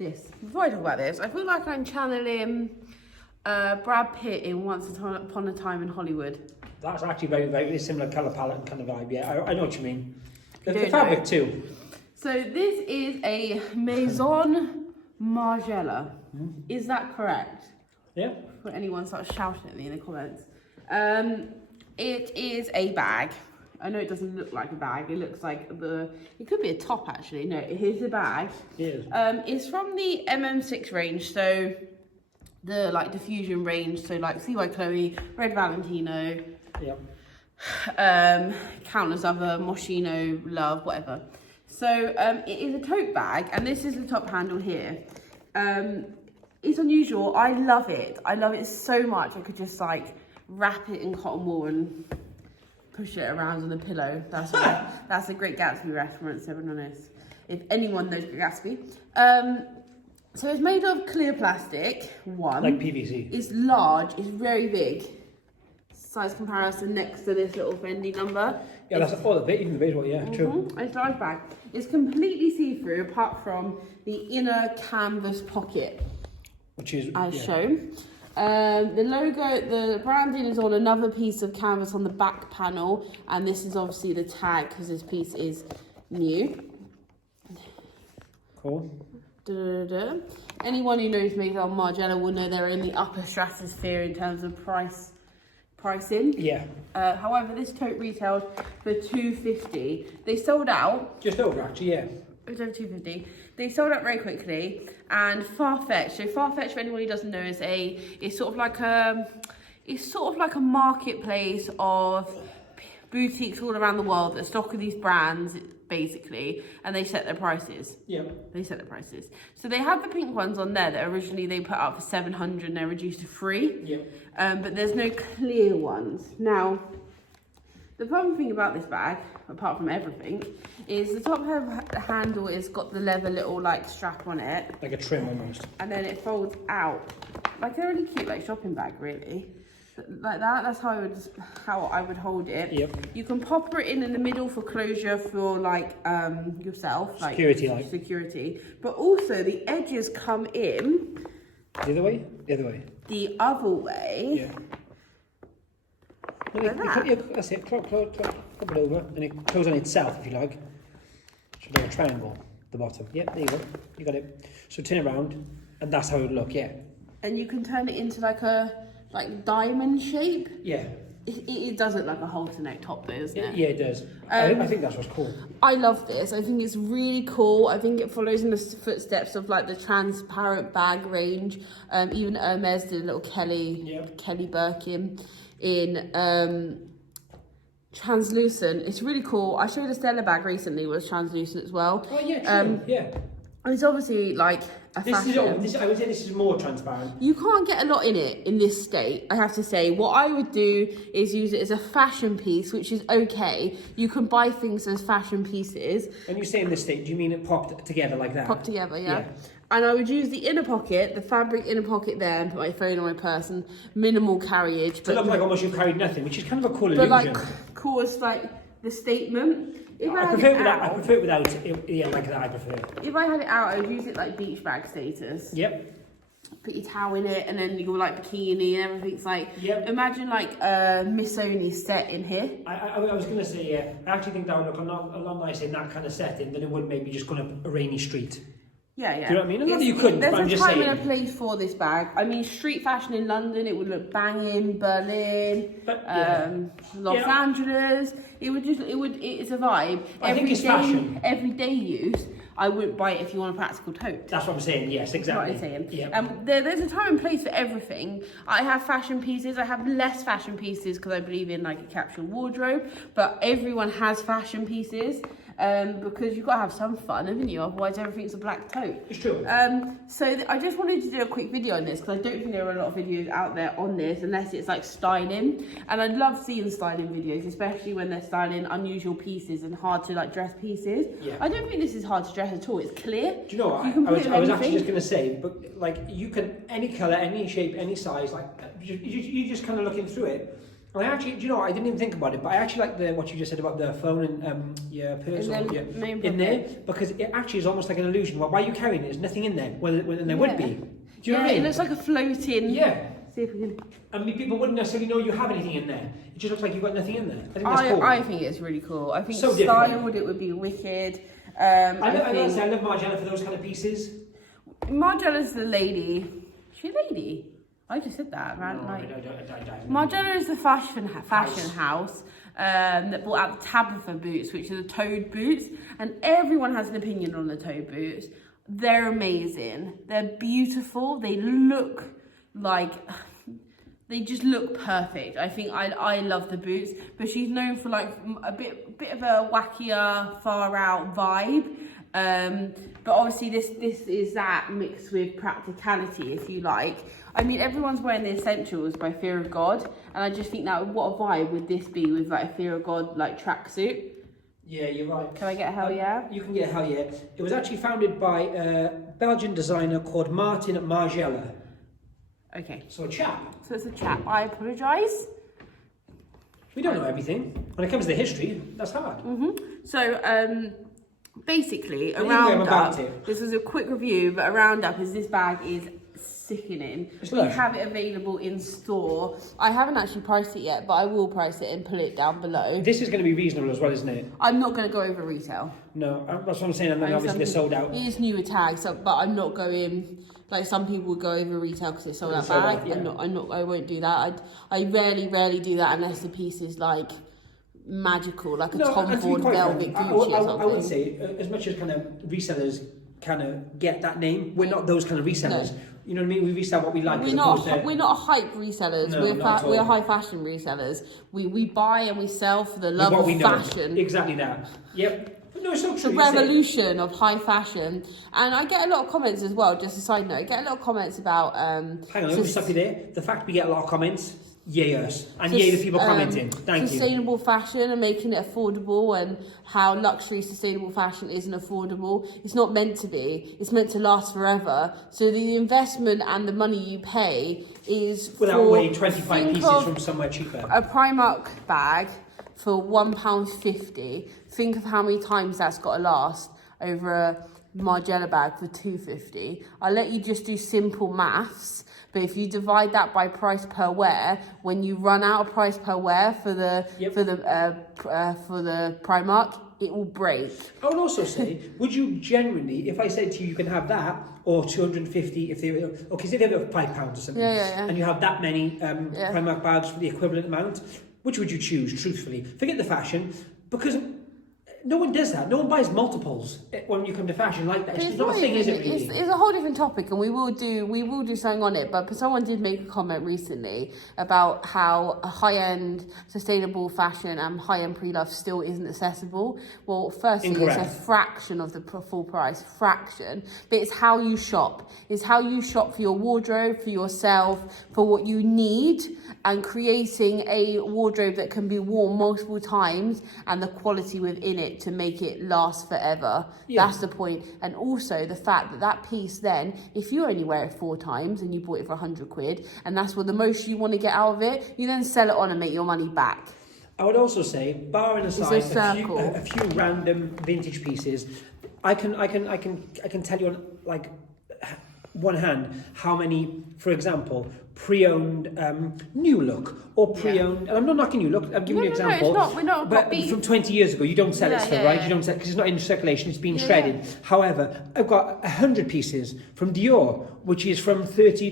this. Before I talk about this, I feel like I'm channeling Brad Pitt in Once Upon a Time in Hollywood. That's actually very similar colour palette and kind of vibe. Yeah, I know what you mean. The fabric too. So this is a Maison Margiela. Is that correct? Yeah. Before anyone starts shouting at me in the comments. It is a bag. I know it doesn't look like a bag. It looks like it could be a top actually. No, here's the bag. It is. It's from the MM6 range. So the like diffusion range. So like CY Chloe, Red Valentino. Yep. Countless other Moschino, Love, whatever. So it is a tote bag, and this is the top handle here. It's unusual. I love it. I love it so much. I could just like wrap it in cotton wool and push it around on a pillow. That's a Great Gatsby reference, everyone knows. If anyone knows Great Gatsby. So it's made of clear plastic, one. Like PVC. It's large, it's very big. Size comparison next to this little Fendi number. Yeah, that's all the bit, even the visual, yeah, true. It's a large bag. It's completely see-through apart from the inner canvas pocket. Which is as shown. The logo, the branding is on another piece of canvas on the back panel, and this is obviously the tag because this piece is new. Cool. Anyone who knows Maison Margiela will know they're in the upper stratosphere in terms of pricing. Yeah. However, this tote retailed for $250. They sold out. Just over, actually, yeah. It was over $250. They sold out very quickly. And Farfetch. So Farfetch, for anyone who doesn't know, it's sort of like a marketplace of boutiques all around the world that stock these brands basically, and they set their prices. Yeah. They set their prices. So they had the pink ones on there that originally they put out for $700 and they're reduced to $300. Yeah. But there's no clear ones. Now, the fun thing about this bag, apart from everything, is the top handle has got the leather little like strap on it. Like a trim almost. And then it folds out. Like a really cute like shopping bag really. Like that, that's how I would hold it. Yep. You can pop it in the middle for closure for like yourself. Like security. But also the edges come in. The other way? The other way. The other way. Yeah. That's it. Flop it over, and it closes on itself, if you like. Should be a triangle at the bottom. Yep, there you go. You got it. So turn it around, and that's how it would look. Yeah. And you can turn it into like a diamond shape. Yeah. It does look like a halter neck top though, doesn't it? Yeah, it does. I think that's what's cool. I love this. I think it's really cool. I think it follows in the footsteps of like the transparent bag range. Even Hermes did a little Kelly Birkin in translucent. It's really cool. I showed a Stella bag recently, was translucent as well. Oh yeah, true. Yeah. It's obviously like a fashion. I would say this is more transparent. You can't get a lot in it in this state, I have to say. What I would do is use it as a fashion piece, which is okay. You can buy things as fashion pieces. And you say in this state, do you mean it popped together like that? Popped together, yeah. And I would use the inner pocket, the fabric inner pocket there, and put my phone on my purse and minimal carriage. But it looks like almost you've carried nothing, which is kind of a cool illusion. But like, cool as like the statement. I prefer it without it, yeah, like that I prefer. If I had it out, I would use it like beach bag status. Yep. Put your towel in it, and then your like bikini and everything's like. Yep. Imagine like a Missoni set in here. I was gonna say yeah. I actually think that would look a lot nicer in that kind of setting than it would maybe just going up a rainy street. Yeah. Do you know what I mean? Not that you couldn't, but I'm just saying. There's a time and a place for this bag. I mean, street fashion in London, it would look banging. Berlin, Los Angeles. It's a vibe. I think it's fashion. Everyday use. I wouldn't buy it if you want a practical tote. That's what I'm saying. Yes, exactly. That's what I'm saying. Yep. There's a time and place for everything. I have fashion pieces. I have less fashion pieces because I believe in like a capsule wardrobe. But everyone has fashion pieces. Because you've got to have some fun, haven't you? Otherwise, everything's a black tote. It's true. So I just wanted to do a quick video on this because I don't think there are a lot of videos out there on this unless it's like styling. And I'd love seeing styling videos, especially when they're styling unusual pieces and hard to like dress pieces. Yeah. I don't think this is hard to dress at all. It's clear. Do you know what? I was actually just going to say, but like you can, any colour, any shape, any size, like you just kind of looking through it. I actually, do you know what? I didn't even think about it, but I actually like what you just said about the phone and your purse in there, because it actually is almost like an illusion. Well, why are you carrying it? There's nothing in there when there would be. Do you know what I mean? It looks like a floating. Yeah. See if we can. I mean, people wouldn't necessarily know you have anything in there. It just looks like you've got nothing in there. I think that's cool. I think it's really cool. I think so styled it would be wicked. I love Margiela for those kind of pieces. Margiela's the lady. Is she a lady? I just said that, right? No, like, I don't. Margiela is the fashion house that brought out the Tabitha boots, which are the toed boots, and everyone has an opinion on the toed boots. They're amazing. They're beautiful. They look like. They just look perfect. I think I love the boots, but she's known for like a bit of a wackier, far out vibe. But obviously this is that mixed with practicality, if you like. I mean, everyone's wearing the Essentials by Fear of God, and I just think that what a vibe would this be with like a Fear of God like tracksuit. Yeah, you're right. Can I get a hell yeah? You can get a hell yeah. It was actually founded by a Belgian designer called Maison Margiela. Okay. So a chap. So it's a chap. I apologise. We don't know everything. When it comes to the history, that's hard. So, basically, a roundup. This was a quick review, but a roundup is this bag is sickening. We have it available in store. I haven't actually priced it yet, but I will price it and put it down below. This is going to be reasonable as well, isn't it? I'm not going to go over retail. No, that's what I'm saying. And then obviously they're sold out. It is newer tags, but I'm not going. Like some people would go over retail because it's sold out bag. Yeah. I won't do that. I rarely do that unless the piece is like magical, like a Tom Ford velvet Gucci or something. I would say, as much as kind of resellers kind of get that name, we're not those kind of resellers. No. You know what I mean? We resell what we like. We're not hype resellers. No, we're high fashion resellers. We buy and we sell for the love of fashion. Exactly that. Yep. No, it's so true. The revolution of high fashion. And I get a lot of comments as well, just a side note, I get a lot of comments about... Hang on, let me stop you there. The fact we get a lot of comments, yay us. And yay the people commenting. Thank you. Sustainable fashion and making it affordable, and how luxury sustainable fashion isn't affordable. It's not meant to be. It's meant to last forever. So the investment and the money you pay is without weighing 25 pieces from somewhere cheaper. A Primark bag for £1.50. Think of how many times that's got to last over a Margiela bag for £2.50. I'll let you just do simple maths, but if you divide that by price per wear, when you run out of price per wear for the Primark, it will break. I would also say, would you genuinely, if I said to you, you can have that or 250 if they were, okay, say they were £5 or something, and you have that many Primark bags for the equivalent amount, which would you choose, truthfully? Forget the fashion, because no one does that. No one buys multiples when you come to fashion like that. It's not a thing, is it, really? It's a whole different topic, and we will do something on it. But someone did make a comment recently about how a high-end sustainable fashion and high-end pre-love still isn't accessible. Well, firstly, Incorrect. It's a fraction of the full price, fraction. But it's how you shop. It's how you shop for your wardrobe, for yourself, for what you need, and creating a wardrobe that can be worn multiple times and the quality within it to make it last forever. Yeah. That's the point. And also the fact that piece then, if you only wear it 4 times and you bought it for £100 and that's what the most you want to get out of it, you then sell it on and make your money back. I would also say, barring aside a few random vintage pieces, I can tell you on like one hand how many, for example, pre-owned New Look or pre-owned, and I'm not knocking New Look, I'm giving you an example. No, we're not but from 20 years ago, you don't sell it still, right? You don't sell it because it's not in circulation, it's been shredded. However, I've got 100 pieces from Dior, which is from 40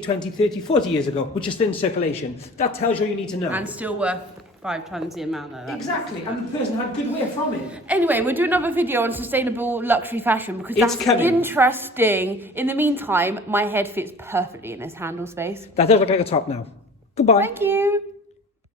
years ago, which is still in circulation. That tells you all you need to know. And still worth 5 times the amount of that. Exactly, and the person had good wear from it. Anyway, we'll do another video on sustainable luxury fashion because that's interesting. In the meantime, my head fits perfectly in this handle space. That does look like a top now. Goodbye. Thank you.